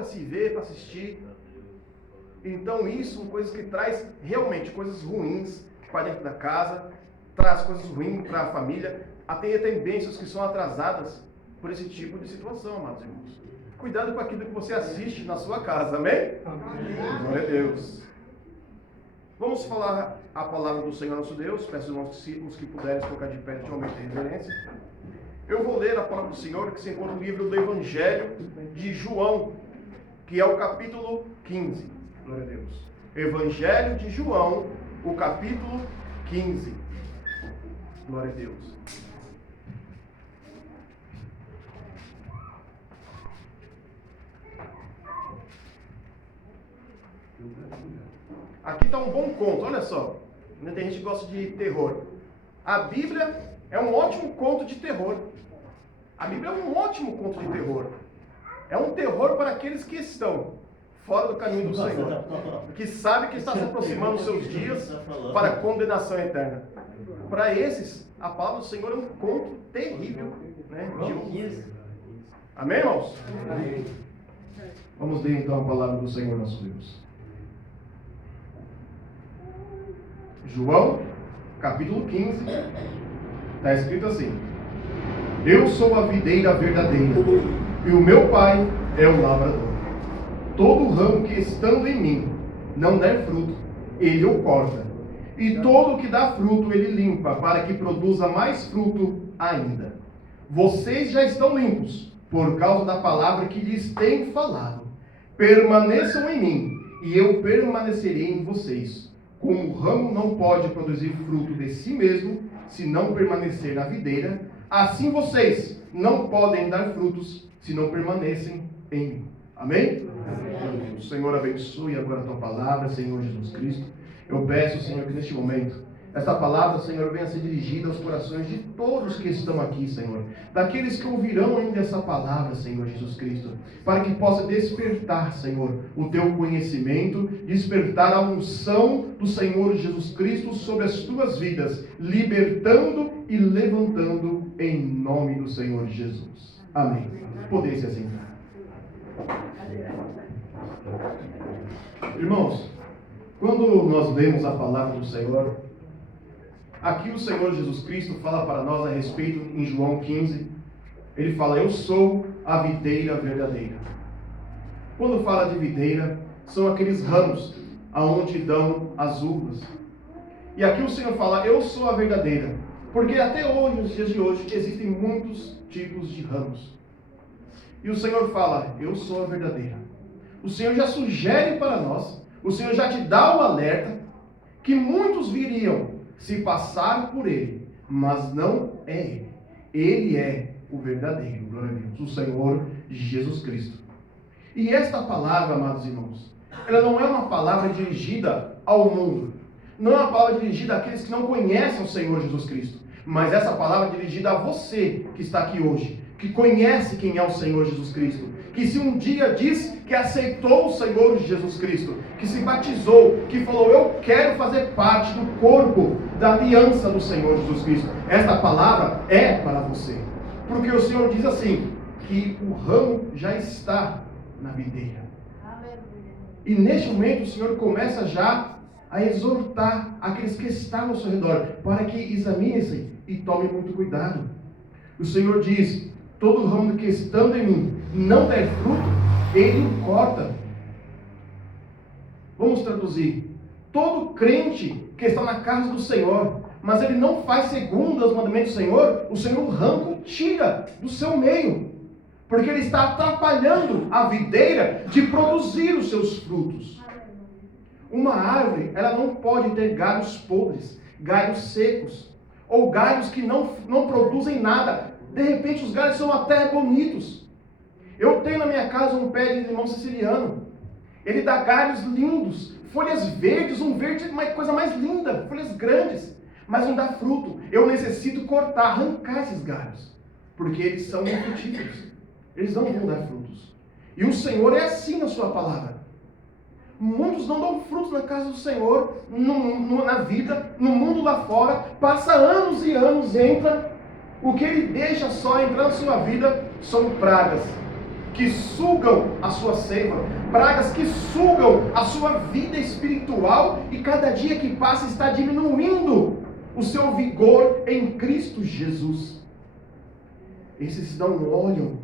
para se ver, para assistir. Então isso são coisas que traz realmente coisas ruins para dentro da casa, traz coisas ruins para a família, até tem bênçãos que são atrasadas por esse tipo de situação, amados irmãos. Cuidado com aquilo que você assiste na sua casa, amém? Amém. Glória a Deus. Vamos falar a palavra do Senhor nosso Deus. Peço aos irmãos que puderem colocar de pé de momento de reverência. Eu vou ler a palavra do Senhor que se encontra no livro do Evangelho de João, que é o capítulo 15. Glória a Deus. Evangelho de João, o capítulo 15. Glória a Deus. Aqui está um bom conto, olha só. Tem gente que gosta de terror. A Bíblia é um ótimo conto de terror. A Bíblia é um ótimo conto de terror. É um terror para aqueles que estão fora do caminho do Senhor, que sabe que está se aproximando dos seus dias para a condenação eterna. Para esses, a palavra do Senhor é um conto terrível, né? Amém, irmãos? Amém. Vamos ler então a palavra do Senhor nosso Deus. João, capítulo 15, está escrito assim: Eu sou a videira verdadeira, e o meu pai é o lavrador. Todo ramo que estando em mim não der fruto, ele o corta, e todo o que dá fruto ele limpa, para que produza mais fruto ainda. Vocês já estão limpos, por causa da palavra que lhes tenho falado. Permaneçam em mim, e eu permanecerei em vocês. Como o ramo não pode produzir fruto de si mesmo, se não permanecer na videira, assim vocês não podem dar frutos, se não permanecem em mim. Amém? Amém. O Senhor abençoe agora a tua palavra, Senhor Jesus Cristo. Eu peço, Senhor, que neste momento, esta palavra, Senhor, venha a ser dirigida aos corações de todos que estão aqui, Senhor. Daqueles que ouvirão ainda essa palavra, Senhor Jesus Cristo. Para que possa despertar, Senhor, o teu conhecimento, despertar a unção do Senhor Jesus Cristo sobre as tuas vidas, libertando e levantando em nome do Senhor Jesus. Amém. Poder se assentar. Irmãos, quando nós lemos a palavra do Senhor, aqui o Senhor Jesus Cristo fala para nós a respeito, em João 15, ele fala: eu sou a videira verdadeira. Quando fala de videira, são aqueles ramos aonde dão as uvas. E aqui o Senhor fala: eu sou a verdadeira. Porque até hoje, nos dias de hoje, existem muitos tipos de ramos. E o Senhor fala: eu sou a verdadeira. O Senhor já sugere para nós, o Senhor já te dá o alerta, que muitos viriam se passar por ele, mas não é ele. Ele é o verdadeiro, glória a Deus, o Senhor Jesus Cristo. E esta palavra, amados irmãos, ela não é uma palavra dirigida ao mundo. Não é uma palavra dirigida àqueles que não conhecem o Senhor Jesus Cristo. Mas essa palavra é dirigida a você que está aqui hoje, que conhece quem é o Senhor Jesus Cristo, que se um dia diz que aceitou o Senhor Jesus Cristo, que se batizou, que falou: eu quero fazer parte do corpo da aliança do Senhor Jesus Cristo. Esta palavra é para você, porque o Senhor diz assim, que o ramo já está na videira. E neste momento o Senhor começa já a exortar aqueles que estão ao seu redor, para que examinem-se e tomem muito cuidado. O Senhor diz: todo ramo que estando em mim não der fruto, ele o corta. Vamos traduzir: todo crente que está na casa do Senhor, mas ele não faz segundo os mandamentos do Senhor, o Senhor o arranca, tira do seu meio, porque ele está atrapalhando a videira de produzir os seus frutos. Uma árvore, ela não pode ter galhos podres, galhos secos, ou galhos que não produzem nada. De repente os galhos são até bonitos. Eu tenho na minha casa um pé de limão siciliano. Ele dá galhos lindos, folhas verdes, um verde, uma coisa mais linda, folhas grandes, mas não dá fruto. Eu necessito cortar, arrancar esses galhos, porque eles são infrutíferos. Eles não vão dar frutos. E o Senhor é assim na sua palavra. Muitos não dão frutos na casa do Senhor, na vida, no mundo lá fora. Passa anos e anos, entra. O que ele deixa só entrar na sua vida são pragas. que sugam a sua seiva, pragas que sugam a sua vida espiritual, e cada dia que passa está diminuindo o seu vigor em Cristo Jesus. Esses não olham,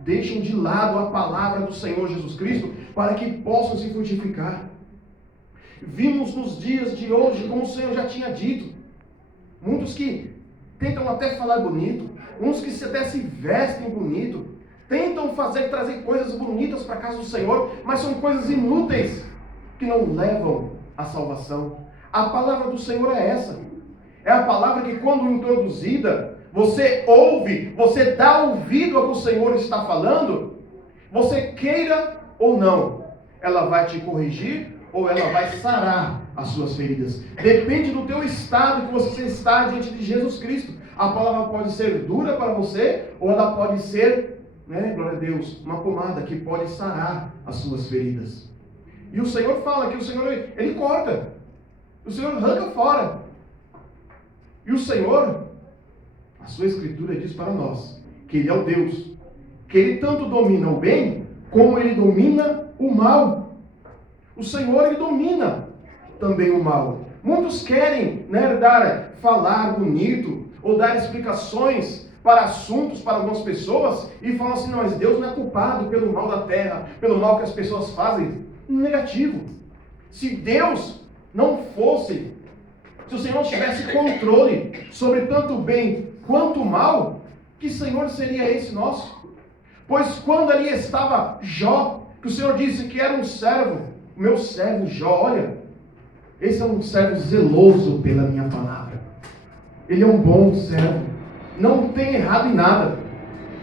deixam de lado a palavra do Senhor Jesus Cristo para que possam se frutificar. Vimos nos dias de hoje, como o Senhor já tinha dito, muitos que tentam até falar bonito, uns que até se vestem bonito, tentam trazer coisas bonitas para a casa do Senhor, mas são coisas inúteis, que não levam à salvação. A palavra do Senhor é essa. É a palavra que, quando introduzida, você ouve, você dá ouvido ao que o Senhor está falando, você queira ou não, ela vai te corrigir ou ela vai sarar as suas feridas. Depende do teu estado que você está diante de Jesus Cristo. A palavra pode ser dura para você, ou ela pode ser, glória a Deus, uma pomada que pode sarar as suas feridas. E o Senhor fala que o Senhor, Ele corta. O Senhor arranca fora. E o Senhor, a sua Escritura diz para nós, que Ele é o Deus, que Ele tanto domina o bem, como Ele domina o mal. O Senhor, Ele domina também o mal. Muitos querem falar bonito, ou dar explicações para assuntos, para algumas pessoas, e falam assim, não, mas Deus não é culpado pelo mal da terra, pelo mal que as pessoas fazem. Negativo. Se Deus não fosse, se o Senhor não tivesse controle sobre tanto o bem quanto o mal, que Senhor seria esse nosso? Pois quando ali estava Jó, que o Senhor disse que era um servo, meu servo Jó, olha, esse é um servo zeloso pela minha palavra. Ele é um bom servo, não tem errado em nada.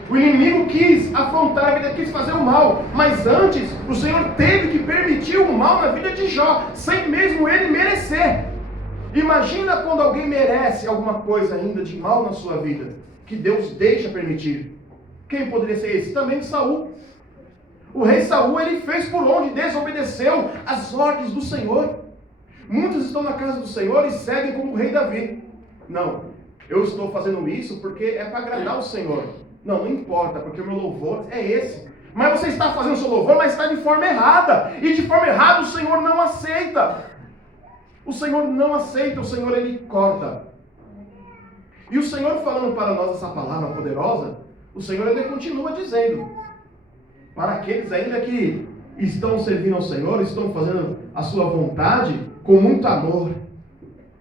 O inimigo quis afrontar a vida, quis fazer o mal, mas antes o Senhor teve que permitir o mal na vida de Jó, sem mesmo ele merecer. Imagina quando alguém merece alguma coisa ainda de mal na sua vida, que Deus deixa permitir. Quem poderia ser esse? Também Saul. O rei Saul, ele fez por onde desobedeceu as ordens do Senhor. Muitos estão na casa do Senhor e seguem como o rei Davi. Não, eu estou fazendo isso porque é para agradar o Senhor. Não importa, porque o meu louvor é esse. Mas você está fazendo o seu louvor, mas está de forma errada. E de forma errada o Senhor não aceita. O Senhor não aceita, o Senhor Ele corta. E o Senhor falando para nós essa palavra poderosa, o Senhor Ele continua dizendo, para aqueles ainda que estão servindo ao Senhor, estão fazendo a sua vontade com muito amor,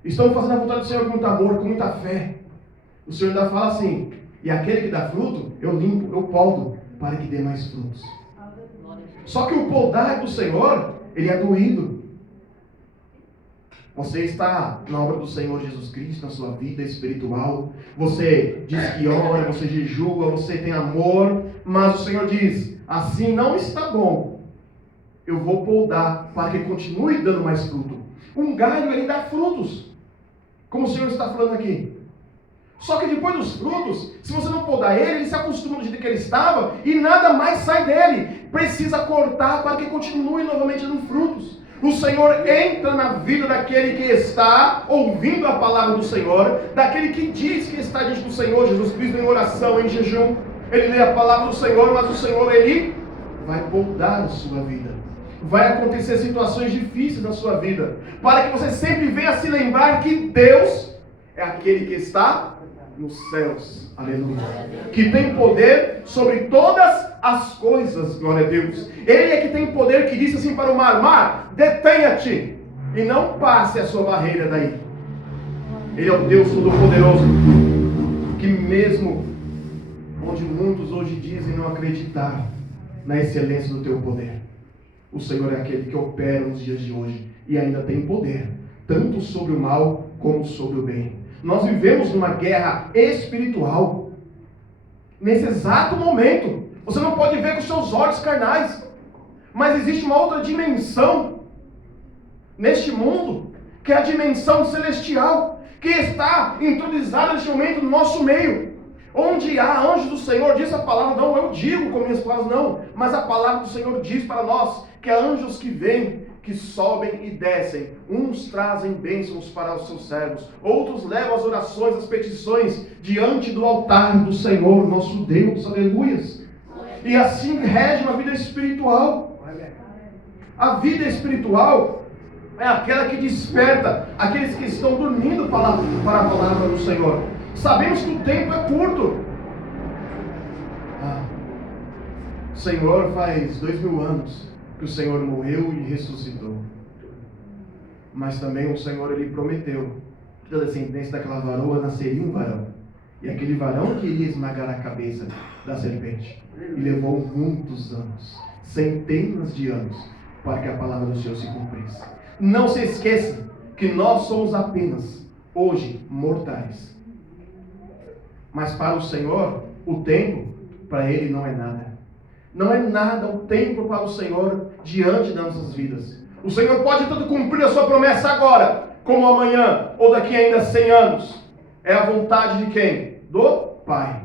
estão fazendo a vontade do Senhor com muito amor, com muita fé. O Senhor ainda fala assim, e aquele que dá fruto, eu limpo, eu podo, para que dê mais frutos. Só que o podar do Senhor, ele é doído. Você está na obra do Senhor Jesus Cristo, na sua vida espiritual. Você diz que ora, você jejua, você tem amor. Mas o Senhor diz, assim não está bom. Eu vou podar para que continue dando mais fruto. Um galho, ele dá frutos. Como o Senhor está falando aqui. Só que depois dos frutos, se você não podar ele se acostuma do jeito que ele estava e nada mais sai dele. Precisa cortar para que continue novamente dando frutos. O Senhor entra na vida daquele que está ouvindo a palavra do Senhor, daquele que diz que está diante do Senhor Jesus Cristo em oração, em jejum. Ele lê a palavra do Senhor, mas o Senhor, Ele vai podar a sua vida. Vai acontecer situações difíceis na sua vida, para que você sempre venha se lembrar que Deus é aquele que está nos céus, aleluia, que tem poder sobre todas as coisas, glória a Deus. Ele é que tem poder, que disse assim para o mar, mar, detenha-te, e não passe a sua barreira daí. Ele é o Deus Todo-Poderoso, que mesmo onde muitos hoje dizem não acreditar na excelência do teu poder, o Senhor é aquele que opera nos dias de hoje, e ainda tem poder, tanto sobre o mal, como sobre o bem. Nós vivemos numa guerra espiritual. Nesse exato momento. Você não pode ver com os seus olhos carnais. Mas existe uma outra dimensão neste mundo, que é a dimensão celestial, que está introduzida neste momento no nosso meio. Onde há anjos do Senhor, diz a palavra, não eu digo com minhas palavras, não. Mas a palavra do Senhor diz para nós, que há anjos que vêm, que sobem e descem. Uns trazem bênçãos para os seus servos, outros levam as orações, as petições diante do altar do Senhor, nosso Deus, aleluias. E assim rege uma vida espiritual. A vida espiritual é aquela que desperta aqueles que estão dormindo para a palavra do Senhor. Sabemos que o tempo é curto. Senhor, faz 2000 anos que o Senhor morreu e ressuscitou. Mas também o Senhor, Ele prometeu que da descendência daquela varoa nasceria um varão. E aquele varão queria esmagar a cabeça da serpente. E levou muitos anos, centenas de anos, para que a palavra do Senhor se cumprisse. Não se esqueça que nós somos apenas, hoje, mortais. Mas para o Senhor, o tempo, para Ele não é nada. Não é nada o tempo para o Senhor diante das nossas vidas. O Senhor pode tanto cumprir a sua promessa agora, como amanhã, ou daqui ainda 100 anos. É a vontade de quem? Do Pai.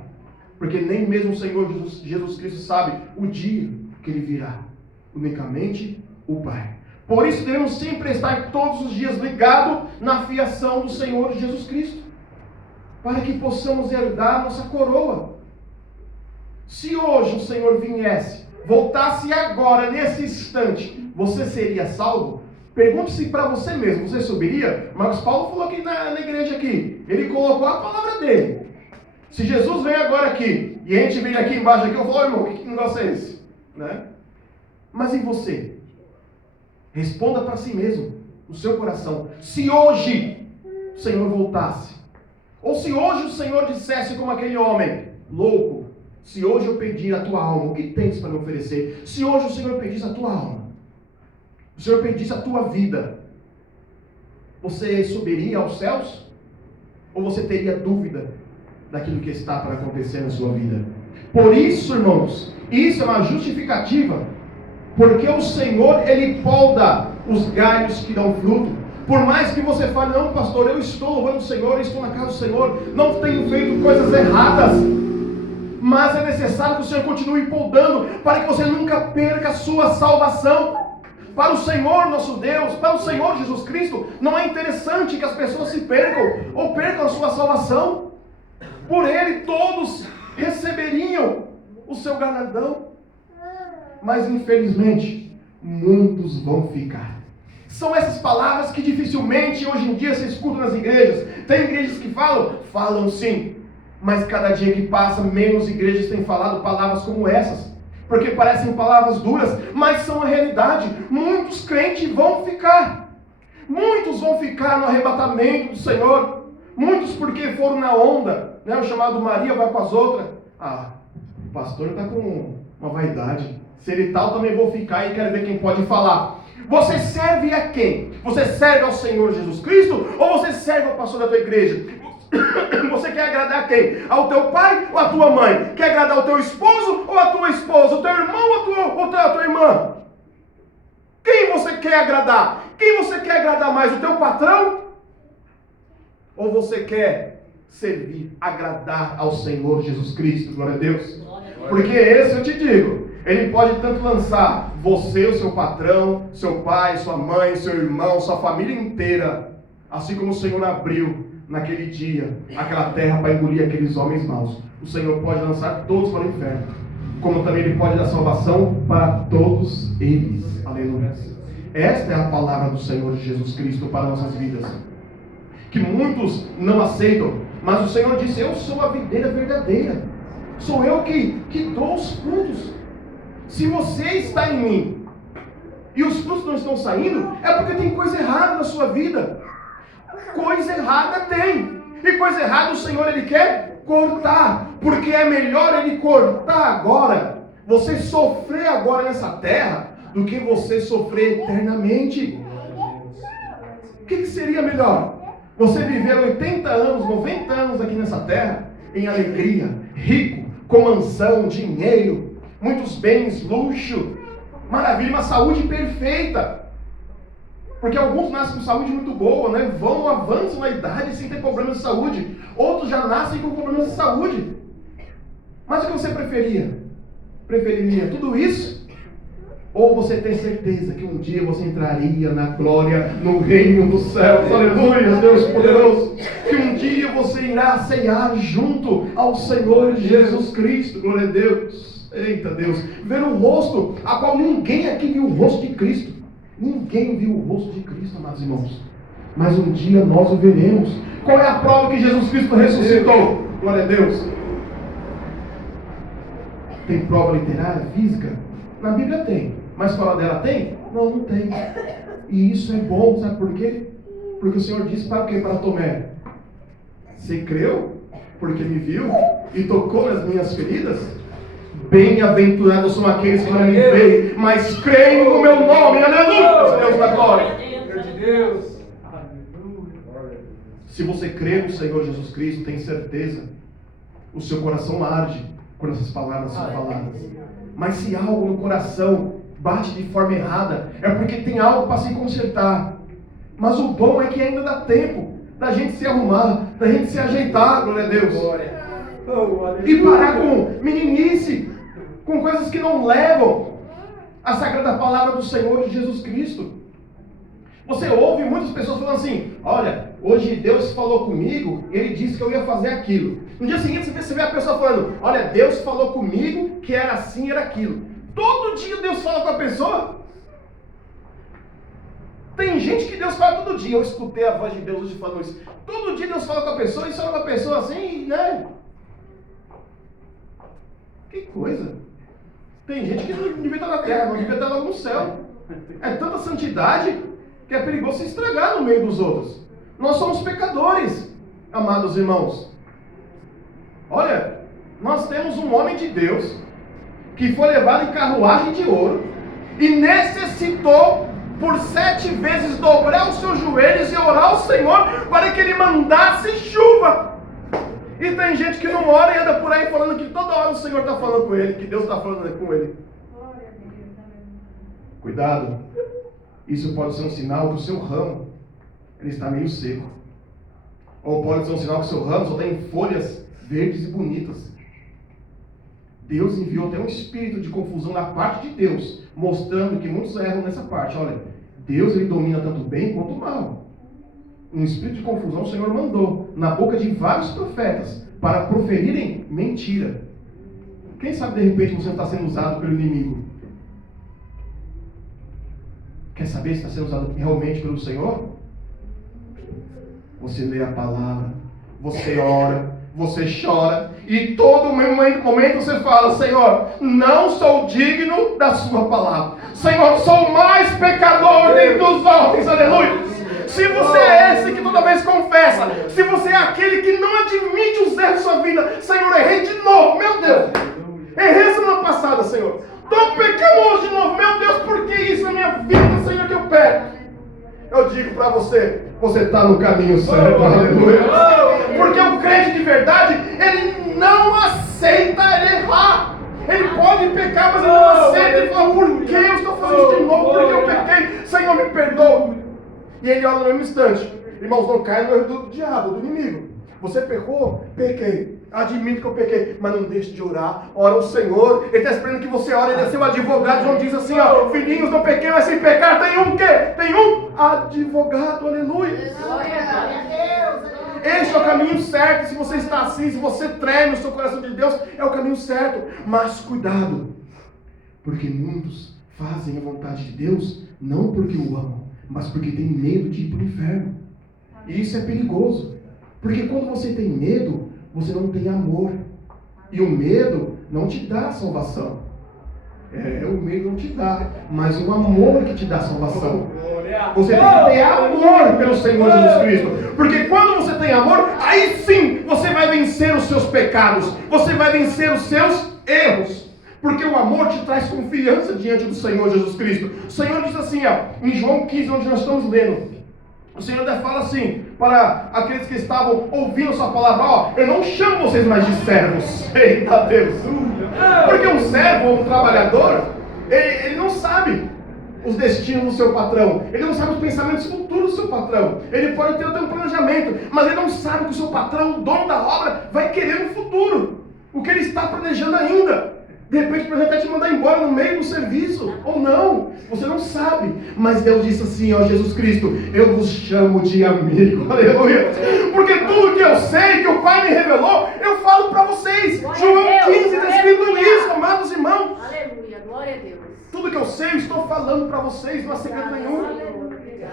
Porque nem mesmo o Senhor Jesus Cristo sabe o dia que Ele virá. Unicamente o Pai. Por isso devemos sempre estar todos os dias ligados na fiação do Senhor Jesus Cristo. Para que possamos herdar nossa coroa. Se hoje o Senhor viesse, voltasse agora, nesse instante, você seria salvo? Pergunte-se para você mesmo, você subiria? Marcos Paulo falou aqui na igreja aqui, ele colocou a palavra dele. Se Jesus vem agora aqui, e a gente vem aqui embaixo aqui, eu falo, irmão, que negócio é esse? Né? Mas e você? Responda para si mesmo, no seu coração. Se hoje o Senhor voltasse, ou se hoje o Senhor dissesse como aquele homem, louco, se hoje eu pedir a tua alma, o que tens para me oferecer? Se hoje o Senhor pedisse a tua alma, o Senhor pedisse a tua vida, você subiria aos céus? Ou você teria dúvida daquilo que está para acontecer na sua vida? Por isso, irmãos, isso é uma justificativa, porque o Senhor, Ele poda os galhos que dão fruto. Por mais que você fale, não pastor, eu estou louvando o Senhor, eu estou na casa do Senhor, não tenho feito coisas erradas, mas é necessário que o Senhor continue podando, para que você nunca perca a sua salvação. Para o Senhor nosso Deus, para o Senhor Jesus Cristo, não é interessante que as pessoas se percam, ou percam a sua salvação. Por Ele todos receberiam o seu galardão, mas infelizmente, muitos vão ficar. São essas palavras que dificilmente hoje em dia se escutam nas igrejas. Tem igrejas que falam sim, mas cada dia que passa, menos igrejas têm falado palavras como essas, porque parecem palavras duras, mas são a realidade. Muitos crentes vão ficar, muitos vão ficar no arrebatamento do Senhor, muitos porque foram na onda, né? O chamado Maria vai com as outras. O pastor está com uma vaidade, se ele tal, também vou ficar e quero ver quem pode falar. Você serve a quem? Você serve ao Senhor Jesus Cristo, ou você serve ao pastor da tua igreja? Você quer agradar a quem? Ao teu pai ou à tua mãe? Quer agradar ao teu esposo ou à tua esposa? O teu irmão ou a tua irmã? Quem você quer agradar? Quem você quer agradar mais? O teu patrão? Ou você quer servir, agradar ao Senhor Jesus Cristo? Glória a Deus. Porque esse eu te digo, Ele pode tanto lançar você, o seu patrão, seu pai, sua mãe, seu irmão, sua família inteira, assim como o Senhor abriu naquele dia aquela terra para engolir aqueles homens maus. O Senhor pode lançar todos para o inferno, como também Ele pode dar salvação para todos eles. Aleluia. Esta é a palavra do Senhor Jesus Cristo para nossas vidas, que muitos não aceitam, mas o Senhor disse: eu sou a videira verdadeira, sou eu que dou os frutos. Se você está em mim e os frutos não estão saindo, é porque tem coisa errada na sua vida. Coisa errada tem. E coisa errada o Senhor, Ele quer cortar. Porque é melhor Ele cortar agora, você sofrer agora nessa terra, do que você sofrer eternamente. O que seria melhor? Você viver 80 anos, 90 anos aqui nessa terra, em alegria, rico, com mansão, dinheiro, muitos bens, luxo, maravilha, uma saúde perfeita. Porque alguns nascem com saúde muito boa, né? Avançam na idade sem ter problemas de saúde. Outros já nascem com problemas de saúde. Mas o que você preferiria tudo isso? Ou você tem certeza que um dia você entraria na glória, no reino dos céus? Aleluia, Deus poderoso. Que um dia você irá ceiar junto ao Senhor Jesus Cristo. Glória a Deus. Eita Deus, ver o rosto, a qual ninguém aqui viu o rosto de Cristo. Ninguém viu o rosto de Cristo, amados irmãos. Mas um dia nós o veremos. Qual é a prova que Jesus Cristo ressuscitou? Glória a Deus. Tem prova literária, física? Na Bíblia tem. Mas fora dela tem? Não, não tem. E isso é bom, sabe por quê? Porque o Senhor disse para quê? Para Tomé: você creu porque me viu e tocou nas minhas feridas? Bem-aventurados são aqueles que não me veem, mas creem no meu nome. Aleluia! Deus da glória. Deus. Se você crê no Senhor Jesus Cristo, tem certeza, o seu coração arde quando essas palavras são faladas. Mas se algo no coração bate de forma errada, é porque tem algo para se consertar. Mas o bom é que ainda dá tempo da gente se arrumar, da gente se ajeitar, glória a Deus. E parar com meninice, com coisas que não levam a sagrada palavra do Senhor Jesus Cristo. Você ouve muitas pessoas falando assim: olha, hoje Deus falou comigo, Ele disse que eu ia fazer aquilo. No dia seguinte você vê a pessoa falando: olha, Deus falou comigo que era assim, era aquilo. Todo dia Deus fala com a pessoa. Tem gente que Deus fala todo dia. Eu escutei a voz de Deus hoje falando isso. Todo dia Deus fala com a pessoa e fala com a pessoa assim, né? Que coisa. Tem gente que não devia estar na terra, não devia estar lá no céu. É tanta santidade que é perigoso se estragar no meio dos outros. Nós somos pecadores, amados irmãos. Olha, nós temos um homem de Deus que foi levado em carruagem de ouro e necessitou por 7 vezes dobrar os seus joelhos e orar ao Senhor para que Ele mandasse chuva. E tem gente que não ora e anda por aí falando que toda hora o Senhor está falando com ele, que Deus está falando com ele. Cuidado. Isso pode ser um sinal que o seu ramo ele está meio seco. Ou pode ser um sinal que o seu ramo só tem folhas verdes e bonitas. Deus enviou até um espírito de confusão da parte de Deus, mostrando que muitos erram nessa parte. Olha, Deus ele domina tanto o bem quanto o mal. Um espírito de confusão o Senhor mandou na boca de vários profetas para proferirem mentira. Quem sabe de repente você não está sendo usado pelo inimigo? Quer saber se está sendo usado realmente pelo Senhor? Você lê a palavra, você ora, você chora, e todo momento você fala: Senhor, não sou digno da sua palavra. Senhor, sou mais pecador dentre os homens. Aleluia. Se você é esse que toda vez confessa, se você é aquele que não admite os erros da sua vida: Senhor, errei de novo, meu Deus. Errei semana passada, Senhor. Estou pecando hoje de novo, meu Deus, por que isso na minha vida, Senhor, que eu peco? Eu digo para você, você está no caminho certo, aleluia. Porque o crente de verdade, ele não aceita ele errar. Ele pode pecar, mas ele não aceita. Ele fala: por que eu estou fazendo isso de novo? Porque eu pequei, Senhor, me perdoa. E ele ora no mesmo instante. Irmãos, não caia no erro do diabo, do inimigo. Você pecou? Pequei. Admito que eu pequei, mas não deixe de orar. Ora o Senhor, Ele está esperando que você ore. Ele é seu advogado. João diz assim: ó, filhinhos, não pequei, mas sem pecar tem um quê? Tem um advogado, aleluia. Este é o caminho certo. Se você está assim, se você treme no seu coração de Deus, é o caminho certo. Mas cuidado, porque muitos fazem a vontade de Deus não porque o amam, mas porque tem medo de ir para o inferno. E isso é perigoso, porque quando você tem medo, você não tem amor. E o medo não te dá salvação. O medo não te dá, mas o amor que te dá salvação. Você tem que ter amor pelo Senhor Jesus Cristo. Porque quando você tem amor, aí sim você vai vencer os seus pecados. Você vai vencer os seus erros. Porque o amor te traz confiança diante do Senhor Jesus Cristo. O Senhor diz assim, ó, em João 15, onde nós estamos lendo. O Senhor até fala assim, para aqueles que estavam ouvindo sua palavra: ó, eu não chamo vocês mais de servos. Eita Deus! Porque um servo ou um trabalhador, ele não sabe os destinos do seu patrão. Ele não sabe os pensamentos futuros do seu patrão. Ele pode ter até um planejamento, mas ele não sabe o que o seu patrão, o dono da obra, vai querer no futuro. O que ele está planejando ainda. De repente pode até te mandar embora no meio do serviço, ou não, você não sabe. Mas Deus disse assim, ó, Jesus Cristo: eu vos chamo de amigo, aleluia. Porque tudo que eu sei, que o Pai me revelou, eu falo para vocês. João 15 está escrito isso, Amados irmãos, aleluia, glória a Deus. Tudo que eu sei, eu estou falando para vocês, não há segredo nenhum.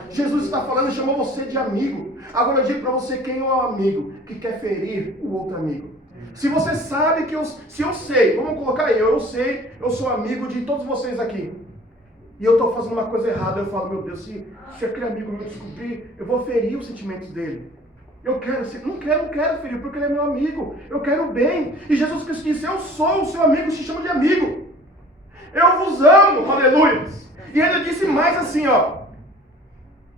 Jesus está falando e chamou você de amigo. Agora eu digo para você quem é o amigo que quer ferir o outro amigo. Se você sabe que se eu sei, vamos colocar aí, eu sei, eu sou amigo de todos vocês aqui. E eu estou fazendo uma coisa errada, eu falo, meu Deus, se aquele amigo me descobrir, eu vou ferir os sentimentos dele. Eu quero, não quero ferir, porque ele é meu amigo. Eu quero o bem. E Jesus Cristo disse, eu sou o seu amigo, se chama de amigo. Eu vos amo, aleluia. E ele disse mais assim, ó.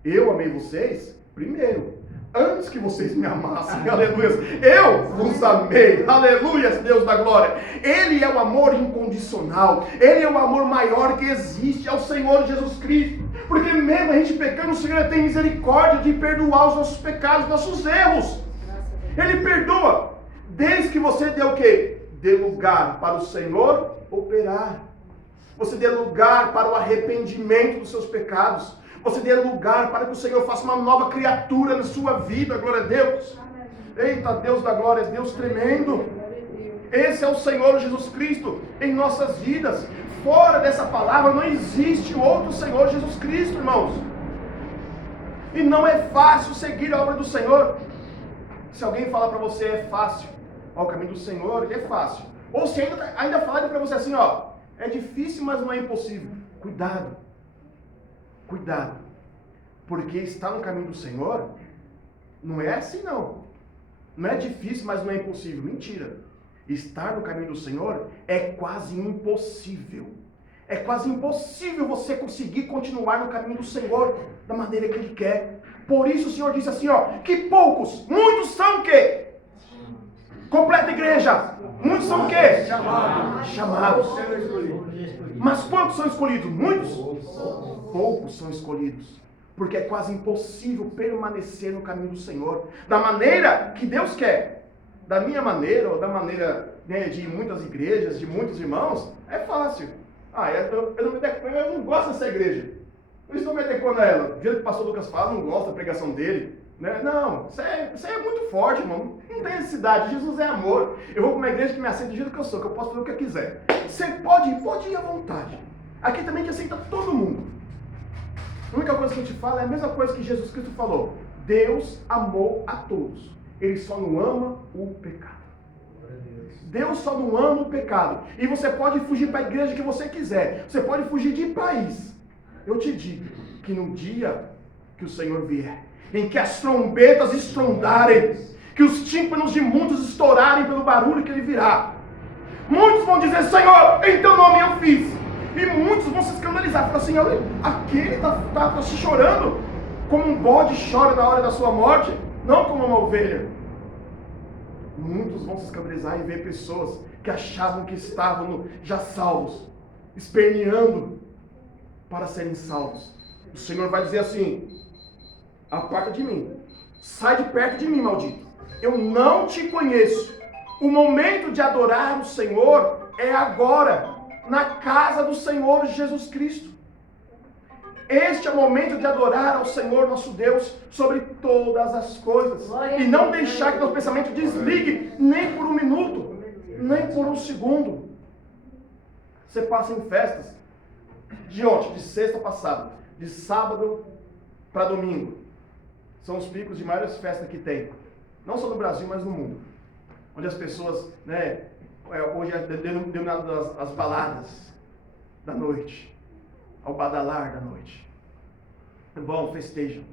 Eu amei vocês primeiro. Antes que vocês me amassem, aleluia, eu vos amei, aleluia, Deus da glória. Ele é o amor incondicional, Ele é o amor maior que existe, é o Senhor Jesus Cristo. Porque mesmo a gente pecando, o Senhor tem misericórdia de perdoar os nossos pecados, nossos erros. Ele perdoa, desde que você dê o quê? Dê lugar para o Senhor operar. Você dê lugar para o arrependimento dos seus pecados. Você dê lugar para que o Senhor faça uma nova criatura na sua vida, glória a Deus. Eita, Deus da glória, Deus tremendo. Esse é o Senhor Jesus Cristo em nossas vidas. Fora dessa palavra não existe outro Senhor Jesus Cristo, irmãos. E não é fácil seguir a obra do Senhor. Se alguém falar para você é fácil, ó, o caminho do Senhor é fácil. Ou se ainda falarem para você assim, ó, é difícil, mas não é impossível. Cuidado. Cuidado, porque estar no caminho do Senhor não é assim não. Não é difícil, mas não é impossível. Mentira. Estar no caminho do Senhor é quase impossível. É quase impossível você conseguir continuar no caminho do Senhor da maneira que Ele quer. Por isso o Senhor disse assim, ó, que poucos, muitos são o quê? Completa igreja. Muitos são o quê? Chamados. Mas quantos são escolhidos? Muitos? Poucos são escolhidos. Porque é quase impossível permanecer no caminho do Senhor da maneira que Deus quer. Da minha maneira, ou da maneira, né, de muitas igrejas, de muitos irmãos, é fácil. Eu não gosto dessa igreja. Eu estou me adequando a ela. Do jeito que o pastor Lucas fala, não gosto da pregação dele. Né? Não, isso aí é muito forte, irmão. Não tem necessidade. Jesus é amor. Eu vou para uma igreja que me aceita do jeito que eu sou, que eu posso fazer o que eu quiser. Você pode ir à vontade. Aqui também que aceita todo mundo. A única coisa que a gente fala é a mesma coisa que Jesus Cristo falou. Deus amou a todos. Ele só não ama o pecado. Deus só não ama o pecado. E você pode fugir para a igreja que você quiser. Você pode fugir de país. Eu te digo que no dia que o Senhor vier, em que as trombetas estrondarem, que os tímpanos de muitos estourarem pelo barulho que Ele virá, muitos vão dizer, Senhor, em Teu nome eu fiz. E muitos vão se escandalizar, falar assim, olha, aquele está se chorando, como um bode chora na hora da sua morte, não como uma ovelha. Muitos vão se escandalizar e ver pessoas que achavam que estavam já salvos, esperneando para serem salvos. O Senhor vai dizer assim, aparta de mim, sai de perto de mim, maldito, eu não te conheço. O momento de adorar o Senhor é agora, na casa do Senhor Jesus Cristo. Este é o momento de adorar ao Senhor nosso Deus sobre todas as coisas. E não deixar que nosso pensamento desligue nem por um minuto, nem por um segundo. Você passa em festas de ontem, de sexta passada, de sábado para domingo. São os picos de maiores festas que tem. Não só no Brasil, mas no mundo. Onde as pessoas, né, hoje é denominado as baladas da noite. Ao badalar da noite. Bom, festejam.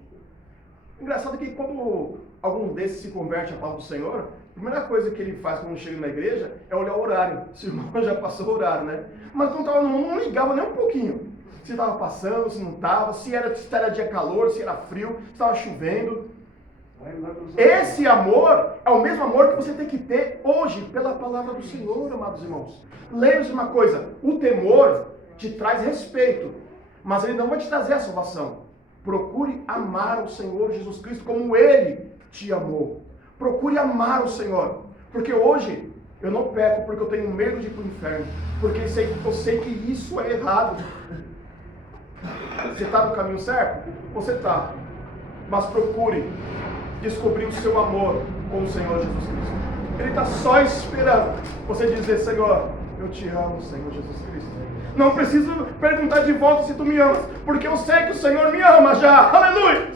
Engraçado que quando algum desses se converte à palavra do Senhor, a primeira coisa que ele faz quando chega na igreja é olhar o horário. Se o irmão já passou o horário, né? Mas não ligava nem um pouquinho. Se estava passando, se não estava, se era dia calor, se era frio, se estava chovendo. Esse amor é o mesmo amor que você tem que ter hoje pela palavra do Senhor, amados irmãos. Lembre-se de uma coisa, o temor te traz respeito, mas ele não vai te trazer a salvação. Procure amar o Senhor Jesus Cristo como Ele te amou. Procure amar o Senhor, porque hoje eu não peco porque eu tenho medo de ir para o inferno, porque eu sei que isso é errado. Você está no caminho certo? Você está, mas procure descobrir o seu amor com o Senhor Jesus Cristo. Ele está só esperando você dizer, Senhor, Eu te amo, Senhor Jesus Cristo. Não preciso perguntar de volta se tu me amas, porque eu sei que o Senhor me ama já. Aleluia!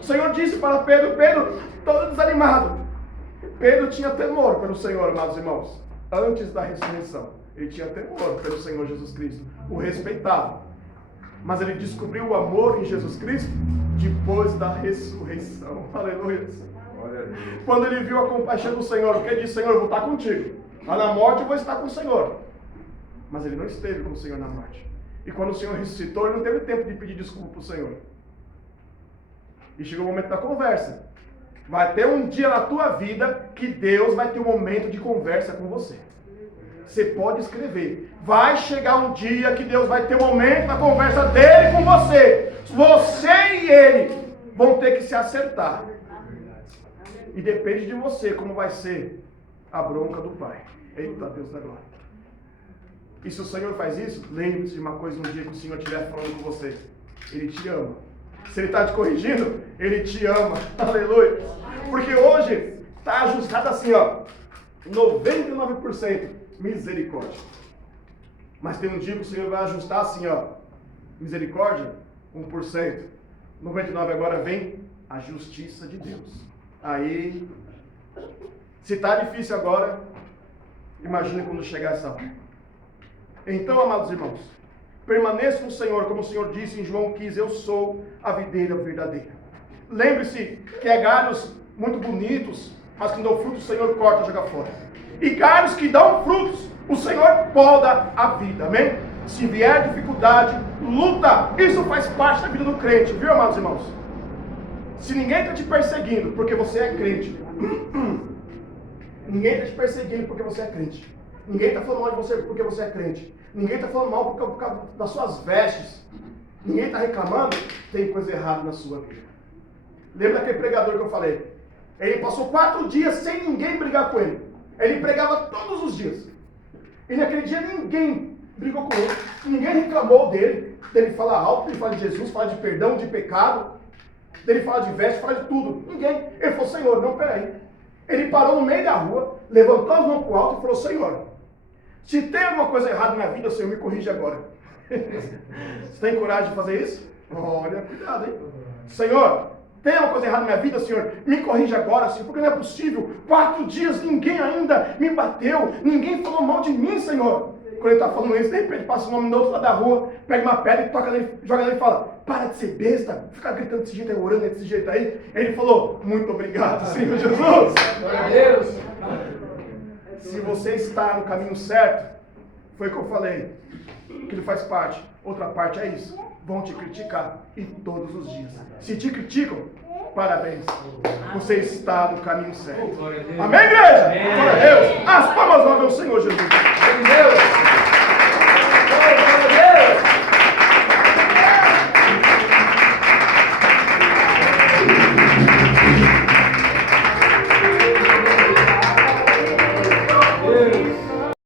O Senhor disse para Pedro, todo desanimado. Pedro tinha temor pelo Senhor, amados irmãos. Antes da ressurreição, ele tinha temor pelo Senhor Jesus Cristo. O respeitava. Mas ele descobriu o amor em Jesus Cristo depois da ressurreição. Aleluia! Quando ele viu a compaixão do Senhor, o que ele disse? Senhor, eu vou estar contigo. Lá na morte eu vou estar com o Senhor. Mas ele não esteve com o Senhor na morte. E quando o Senhor ressuscitou, ele não teve tempo de pedir desculpa para o Senhor. E chegou o momento da conversa. Vai ter um dia na tua vida que Deus vai ter um momento de conversa com você. Você pode escrever. Vai chegar um dia que Deus vai ter um momento da conversa dele com você. Você e ele vão ter que se acertar. E depende de você como vai ser a bronca do Pai. Eita Deus da glória. E se o Senhor faz isso, lembre-se de uma coisa um dia que o Senhor estiver falando com você. Ele te ama. Se Ele está te corrigindo, Ele te ama. Aleluia. Porque hoje está ajustado assim, ó. 99% misericórdia. Mas tem um dia que o Senhor vai ajustar assim, ó. Misericórdia, 1%. 99% agora vem a justiça de Deus. Aí, se está difícil agora, imagine quando chegar essa hora. Então, amados irmãos, permaneça no Senhor, como o Senhor disse em João 15, eu sou a videira verdadeira. Lembre-se que é galhos muito bonitos, mas que não dão frutos, o Senhor corta e joga fora. E galhos que dão frutos, o Senhor poda a vida, amém? Se vier dificuldade, luta, isso faz parte da vida do crente, viu, amados irmãos? Se ninguém está te perseguindo porque você é crente, ninguém está te perseguindo porque você é crente. Ninguém está falando mal de você porque você é crente. Ninguém está falando mal por causa das suas vestes. Ninguém está reclamando. Tem coisa errada na sua vida. Lembra daquele pregador que eu falei? Ele passou 4 dias sem ninguém brigar com ele. Ele pregava todos os dias. E naquele dia ninguém brigou com ele. Ninguém reclamou dele. Dele falar alto, dele falar de Jesus, falar de perdão, de pecado. Dele falar de veste, falar de tudo. Ninguém. Ele falou, Senhor, não, peraí. Ele parou no meio da rua, levantou as mãos para o alto e falou, Senhor, se tem alguma coisa errada na minha vida, Senhor, me corrige agora. Você tem coragem de fazer isso? Olha, cuidado, hein? Senhor, tem alguma coisa errada na minha vida, Senhor? Me corrige agora, Senhor, porque não é possível. 4 dias, ninguém ainda me bateu, ninguém falou mal de mim, Senhor. Quando ele está falando isso, de repente passa o nome do outro lado da rua, pega uma pedra e toca nele, joga nele e fala, para de ser besta, fica gritando desse jeito aí, orando desse jeito aí. Ele falou, muito obrigado, Senhor Jesus. Glória a Deus. Se você está no caminho certo, foi o que eu falei, que ele faz parte. Outra parte é isso, vão te criticar, e todos os dias. Se te criticam, parabéns, você está no caminho certo. Amém, igreja? Glória a Deus. As palmas vão ao Senhor Jesus.